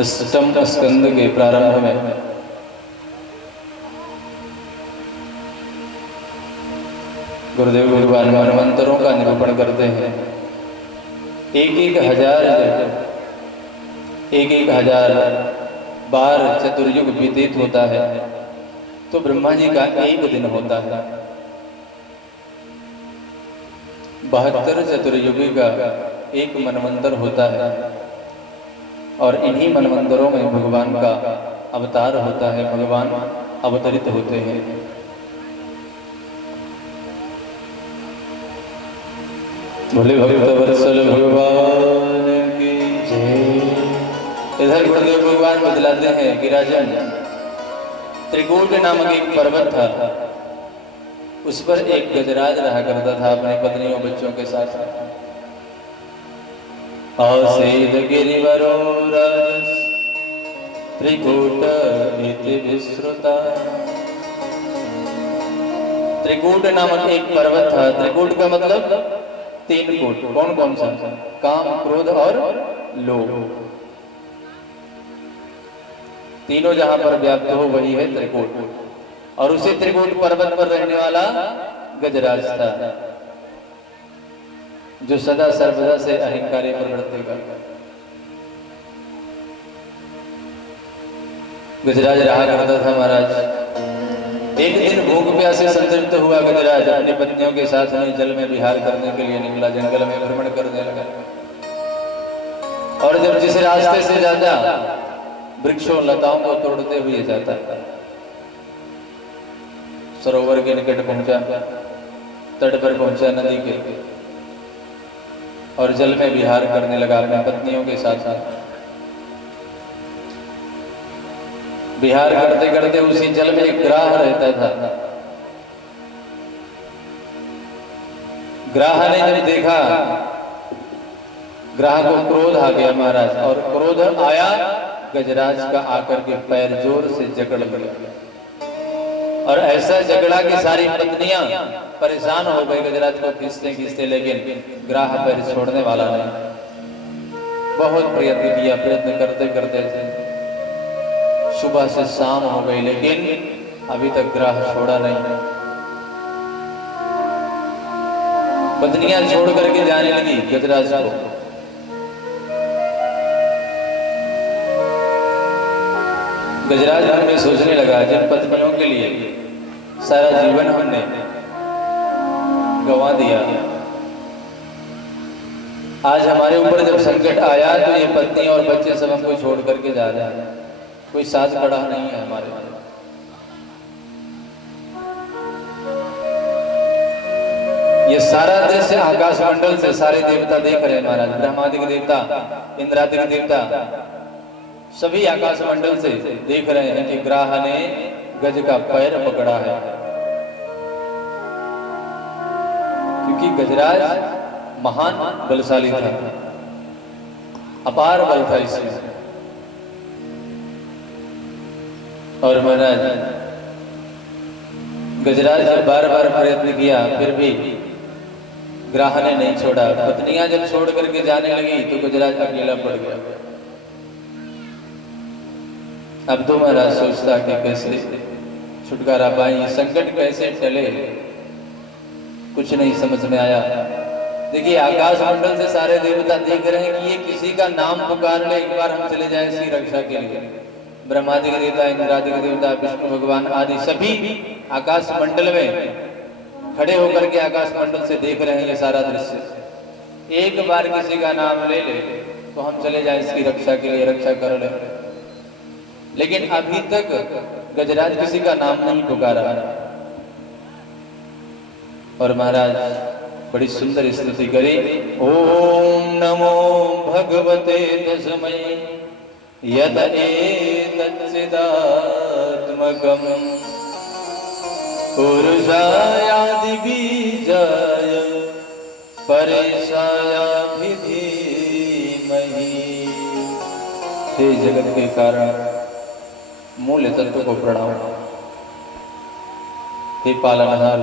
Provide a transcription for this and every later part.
अष्टम स्कंद के प्रारंभ में गुरुदेव भगवान मनवंतरों का निरूपण करते हैं। एक हजार बार चतुर्युग व्यतीत होता है तो ब्रह्मा जी का एक दिन होता है। 72 चतुर्युगी का एक मनवंतर होता है और इन्हीं मनवंतरों में भगवान का अवतार होता है, भगवान अवतरित होते हैं। भोले भक्त वत्सल भगवान की जय। इधर गुरुदेव भगवान बतलाते हैं कि राजन, त्रिकूट नामक एक पर्वत था, उस पर एक गजराज रहा करता था अपनी पत्नियों बच्चों के साथ। आसेद गिरिवरो राजस त्रिकूट इति विश्रुता। त्रिकूट नामक एक पर्वत था। त्रिकूट का मतलब 3 कूट। कौन कौन सा? काम, क्रोध और लोभ। तीनों जहां पर व्याप्त हो वही है त्रिकूट। और उसी त्रिकूट पर्वत पर रहने वाला गजराज था, जो सदा सर्वदा से अहंकारी प्रवृत्ति का गजराज रहा करता था महाराज। एक दिन भूख प्यासे संतृप्त हुआ गजराज अपनी पत्नियों के साथ में जल में विहार करने के लिए निकला, जंगल में भ्रमण करने लगा। और जब जिस रास्ते से जाता वृक्षों लताओं को तोड़ते हुए जाता, सरोवर के निकट पहुंचा, तट पर पहुंचा नदी के, और जल में विहार करने लगा अपनी पत्नियों के साथ। विहार करते करते उसी जल में एक ग्राह रहता था। ग्राह ने जब देखा, ग्राह को क्रोध आ गया महाराज, और क्रोध आया गजराज का आकर के पैर जोर से जकड़ लिया, और ऐसा जकड़ा कि सारी पत्नियां परेशान हो गई गजराज को खींचते खींचते, लेकिन ग्राह पैर छोड़ने वाला नहीं। बहुत प्रयत्न किया, प्रयत्न करते करते सुबह से शाम हो गई, लेकिन अभी तक ग्राह छोड़ा नहीं। पत्नियां छोड़ करके जाने लगी गजराज को। गजराज मन में सोचने लगा, जिन पत्नियों के लिए सारा जीवन हमने गंवा दिया, आज हमारे ऊपर जब संकट आया तो ये पत्नी और बच्चे सब हमको छोड़ करके जा रहे हैं, कोई साथ खड़ा नहीं है हमारे। ये सारा दृश्य आकाश मंडल से सारे देवता देख रहे हैं महाराज। ब्रह्मादिक देवता, इंद्रादिक देवता सभी आकाश मंडल से देख रहे हैं कि ग्राह ने गज का पैर पकड़ा है, क्योंकि गजराज महान बलशाली था, अपार बल था इसमें। और महाराज गजराज जब बार बार प्रयत्न किया फिर भी ग्राह ने नहीं छोड़ा। पत्नियां जब छोड़ करके जाने लगी तो गजराज अकेला पड़ गया। अब तो महाराज सोचता कि कैसे छुटकारा पाए, संकट कैसे टले, कुछ नहीं समझ में आया। देखिए आकाश मंडल से सारे देवता देख रहे हैं कि ये किसी का नाम पुकार ले, एक बार हम चले जाए इसकी रक्षा के लिए। ब्रह्मादिक देवता, इंद्रादिक देवता, विष्णु भगवान आदि सभी आकाश मंडल में खड़े होकर के आकाश मंडल से देख रहे हैं ये सारा दृश्य। एक बार किसी का नाम ले ले तो हम चले जाए इसकी रक्षा के लिए, रक्षा कर ले। लेकिन अभी तक गजराज किसी का नाम नहीं पुकारा। और महाराज बड़ी सुंदर स्तुति करी। ओम नमो भगवते तस्मै यद एतत् चिदात्मकम् पुरुषायादि बीजाय परेशायाभि धीमहि। हे जगत के कारण मूल तत्व को प्रणाम, हे पालनहार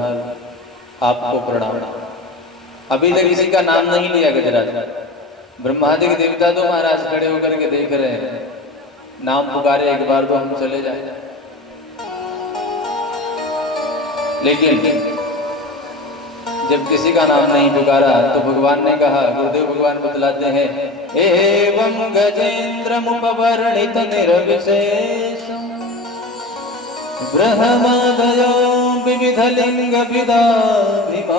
आपको प्रणाम। अभी तक किसी का नाम नहीं लिया गजराज। ब्रह्मादिक देवता तो महाराज खड़े होकर के देख रहे हैं नाम पुकारे एक बार तो हम चले जाए, लेकिन जब किसी का नाम नहीं पुकारा तो भगवान ने कहा, गुरुदेव भगवान बतलाते हैं, एवं गजेन्द्रमुपवर्णित निर्विशेषम् ब्रह्मदयो विविधलिंग विदाभिमाना।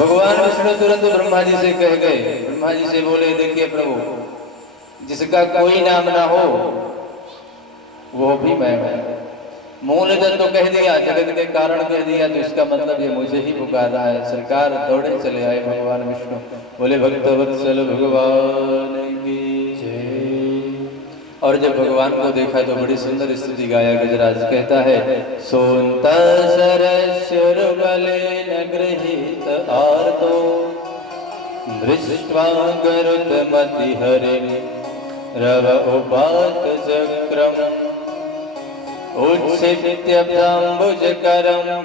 भगवान विष्णु तुरंत ब्रह्मा जी से कह गए, ब्रह्मा जी से बोले, देखिए प्रभु, जिसका कोई नाम ना हो वो भी मैं हूं। मूलतः तो कह दिया, जगत के कारण कह दिया, तो इसका मतलब ये मुझे ही पुकार रहा है। सरकार दौड़े चले आए भगवान विष्णु, बोले भक्तवत्सल भगवान की जय। और जब भगवान को देखा तो बड़ी सुंदर स्तुति गाया। गजराज कहता है, सोन्त सरस्वर बलेन गृहीत आर्तो दृष्ट्वा गरुत्मति हरिं रव उपात चक्रम् उत्सित्यम्बुजकरं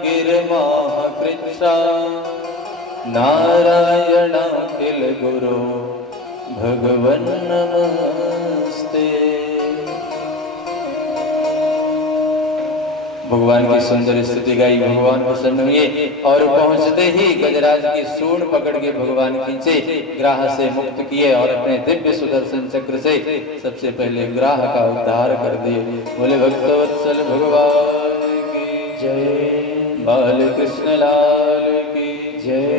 गिरिमाकृच्छा नारायणाखिल गुरो भगवन् नमस्ते। भगवान की सुंदर स्तुति गाई, भगवान प्रसन्न हुए और पहुंचते ही गजराज की सूंड पकड़ के भगवान खींचे, ग्राह से मुक्त किए और अपने दिव्य सुदर्शन चक्र से सबसे पहले ग्राह का उद्धार कर दिए। बोले भक्तवत्सल भगवान की जय, बाल कृष्ण लाल की जय।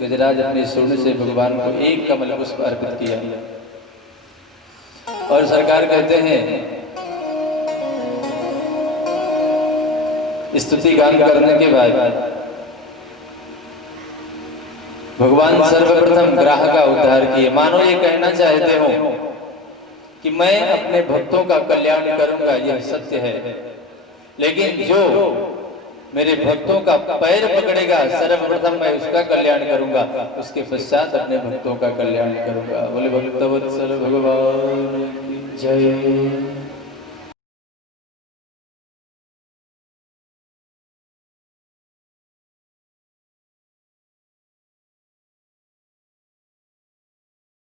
गजराज अपनी सूंड से भगवान को एक कमल पुष्प अर्पित किया और सरकार कहते हैं, स्तुति गान करने के बाद भगवान सर्वप्रथम ग्राह का उद्धार किए। मानो ये कहना चाहते हो कि मैं अपने भक्तों का कल्याण करूंगा, यह सत्य है, लेकिन जो मेरे भक्तों का पैर पकड़ेगा सर्वप्रथम मैं उसका कल्याण करूंगा, उसके पश्चात अपने भक्तों का कल्याण करूंगा। बोले भक्तवत्सल भगवान की जय।